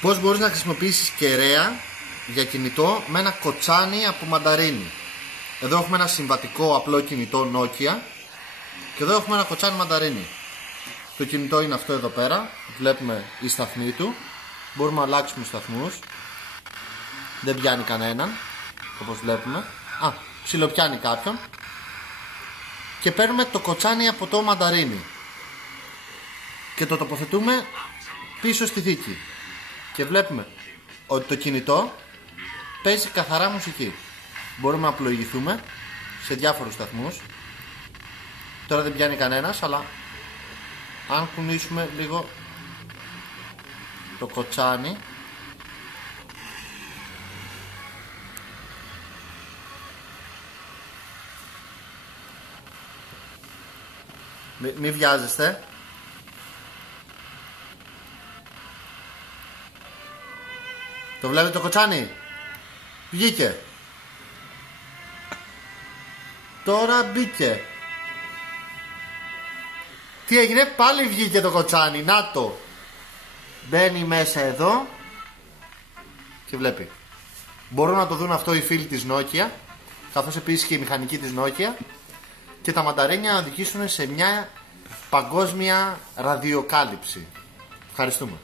Πώς μπορείς να χρησιμοποιήσεις κεραία για κινητό με ένα κοτσάνι από μανταρίνι. Εδώ έχουμε ένα συμβατικό απλό κινητό Nokia και εδώ έχουμε ένα κοτσάνι μανταρίνι. Το κινητό είναι αυτό εδώ πέρα. Βλέπουμε η σταθμή του. Μπορούμε να αλλάξουμε σταθμούς. Δεν πιάνει κανέναν, όπως βλέπουμε. Ψιλοπιάνει κάποιον. Και παίρνουμε το κοτσάνι από το μανταρίνι και το τοποθετούμε πίσω στη θήκη. Και βλέπουμε ότι το κινητό παίζει καθαρά μουσική. Μπορούμε να πλοηγηθούμε σε διάφορους σταθμούς. Τώρα δεν πιάνει κανένας, αλλά αν κουνήσουμε λίγο το κοτσάνι, μη βιάζεστε. Το βλέπετε το κοτσάνι? Βγήκε. Τώρα μπήκε. Τι έγινε? Πάλι βγήκε το κοτσάνι. Να το. Μπαίνει μέσα εδώ και βλέπει. Μπορούν να το δουν αυτό οι φίλοι της Nokia, καθώς επίσης και οι μηχανικοί της Nokia, και τα μανταρίνια να οδηγήσουν σε μια παγκόσμια ραδιοκάλυψη. Ευχαριστούμε.